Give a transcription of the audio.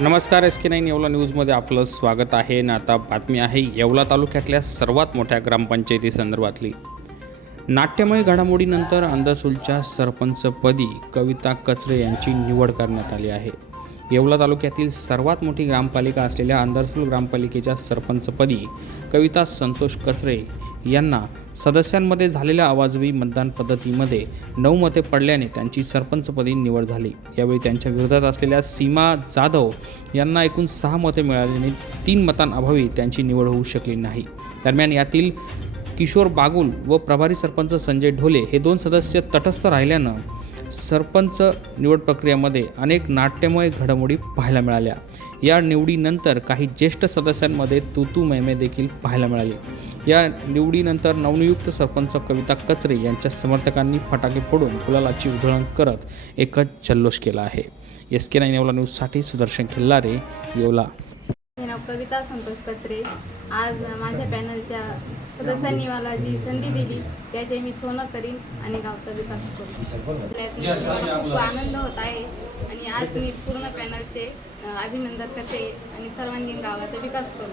नमस्कार S K nine Yeola न्यूजमध्ये आपलं स्वागत आहे. आणि आता बातमी आहे येवला तालुक्यातल्या सर्वात मोठ्या ग्रामपंचायती संदर्भातली. नाट्यमय घडामोडीनंतर अंधसूलच्या सरपंचपदी कविता कचरे यांची निवड करण्यात आली आहे. येवला तालुक्यातील सर्वात मोठी ग्रामपालिका असलेल्या अंधरसूल ग्रामपालिकेच्या सरपंचपदी कविता संतोष कचरे यांना सदस्यांमध्ये झालेल्या आवाजवी मतदान पद्धतीमध्ये नऊ मते पडल्याने त्यांची सरपंचपदी निवड झाली. यावेळी त्यांच्या विरोधात असलेल्या सीमा जाधव यांना एकूण सहा मते मिळाल्याने तीन मतांअभावी त्यांची निवड होऊ शकली नाही. दरम्यान यातील किशोर बागुल व प्रभारी सरपंच संजय ढोले हे दोन सदस्य तटस्थ राहिल्यानं सरपंच निवड प्रक्रियेमध्ये अनेक नाट्यमय घडामोडी पाहायला मिळाल्या. या निवडीनंतर काही ज्येष्ठ सदस्यांमध्ये तुतू मैमे देखील पाहायला मिळाली. या निवडीनंतर नवनियुक्त सरपंच कविता कचरे यांच्या समर्थकांनी फटाके फोडून गुलालाची उधळण करत एकच जल्लोष केला आहे. एस के नाईन येवला न्यूजसाठी सुदर्शन खिल्लारे येवला. नाव कविता संतोष कचरे. आज माझ्या पॅनलच्या सदस्यांनी मला जी संधी दिली त्याचे मी सोनं करीन आणि गावचा विकास करू मला खूप आनंद होत आहे. आणि आज मी पूर्ण पॅनलचे अभिनंदन करते आणि सर्वांगीण गावाचा विकास करू.